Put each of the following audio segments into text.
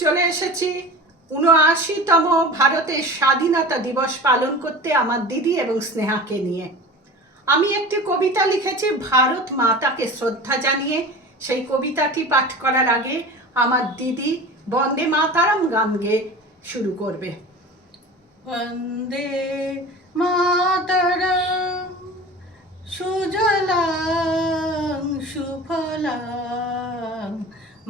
চলে এসেছি ৭৯তম ভারতের স্বাধীনতা দিবস পালন করতে আমার দিদি এবং স্নেহাকে নিয়ে। আমি একটি কবিতা লিখেছি ভারত মাতাকে শ্রদ্ধা জানিয়ে। সেই কবিতাটি পাঠ করার আগে আমার দিদি বন্দে মাতারাম গান গেয়ে শুরু করবে। বন্দে মাতরম সুজলাং সুফলাং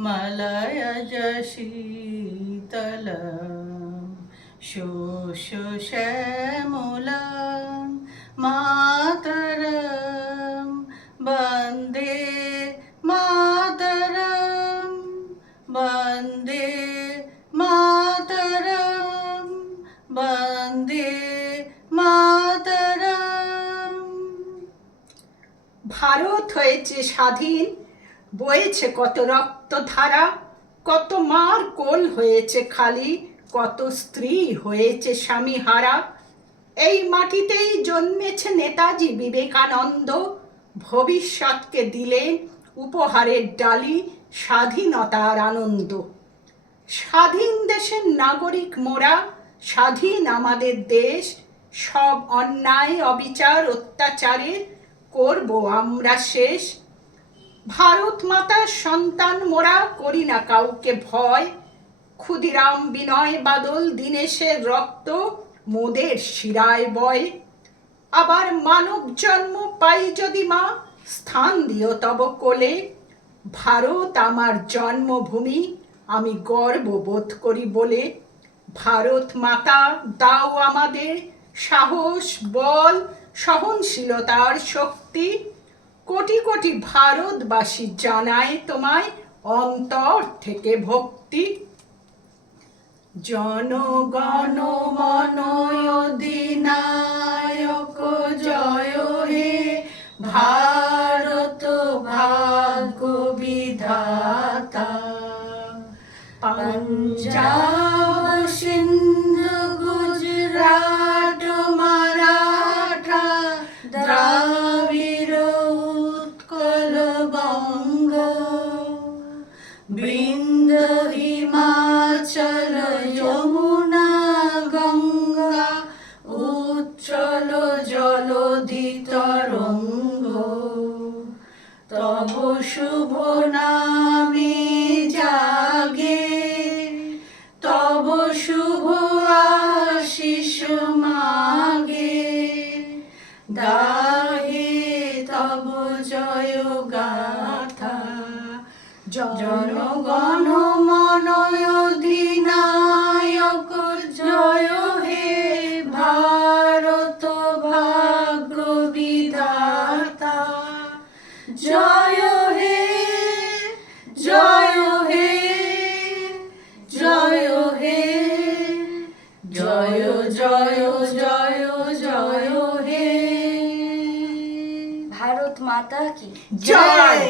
মলয়জ শীতলাং শোষশ্যামলাং মাতরম বন্দে মাতরম বন্দে মাতরম বন্দে মাতরম। ভারত হয়েছে স্বাধীন, বয়েছে কত রক্তধারা, কত মার কোল হয়েছে খালি, কত স্ত্রী হয়েছে স্বামী হারা। এই মাটিতেই জন্মেছে নেতাজি বিবেকানন্দ, ভবিষ্যৎকে দিলেন উপহারের ডালি স্বাধীনতার আনন্দ। স্বাধীন দেশের নাগরিক মোরা, স্বাধীন আমাদের দেশ, সব অন্যায় অবিচার অত্যাচারের করব আমরা শেষ। ভারত মাতার সন্তান মোরা, করি না কাউকে ভয়, ক্ষুদিরাম বিনয় বাদল দীনেশের রক্ত মোদের শিরায় বয়। আবার মানব জন্ম পাই যদি মা, স্থান দিও তব কোলে। ভারত আমার জন্মভূমি, আমি গর্ব বোধ করি বলে। ভারত মাতা দাও আমাদের সাহস, বল, সহনশীলতার শক্তি। কোটি কোটি ভারতবাসী জানায় তোমায় অন্তর থেকে ভক্তি। জনগণ মন অধিনায়ক জয় হে, ভারত ভাগ্য বিধাতা। পঞ্জাব সিন্ধু গুজরাট মারাঠা দ্রাবিড় উৎকল বঙ্গ, বৃন্দ হিমাচল যমুনা গঙ্গা উচ্চল জলধি তরঙ্গ। তব শুভ নামে জাগে, তব শুভ আশিস মাগে, গাহে তব জয় গাথা। জনগণ মন অধিনায়ক জয় হে, ভারত ভাগ্য বিধাতা। জয় হে, জয় হে, জয় হে, জয় জয় জয় জয় হে। ভারত মাতা কি জয়।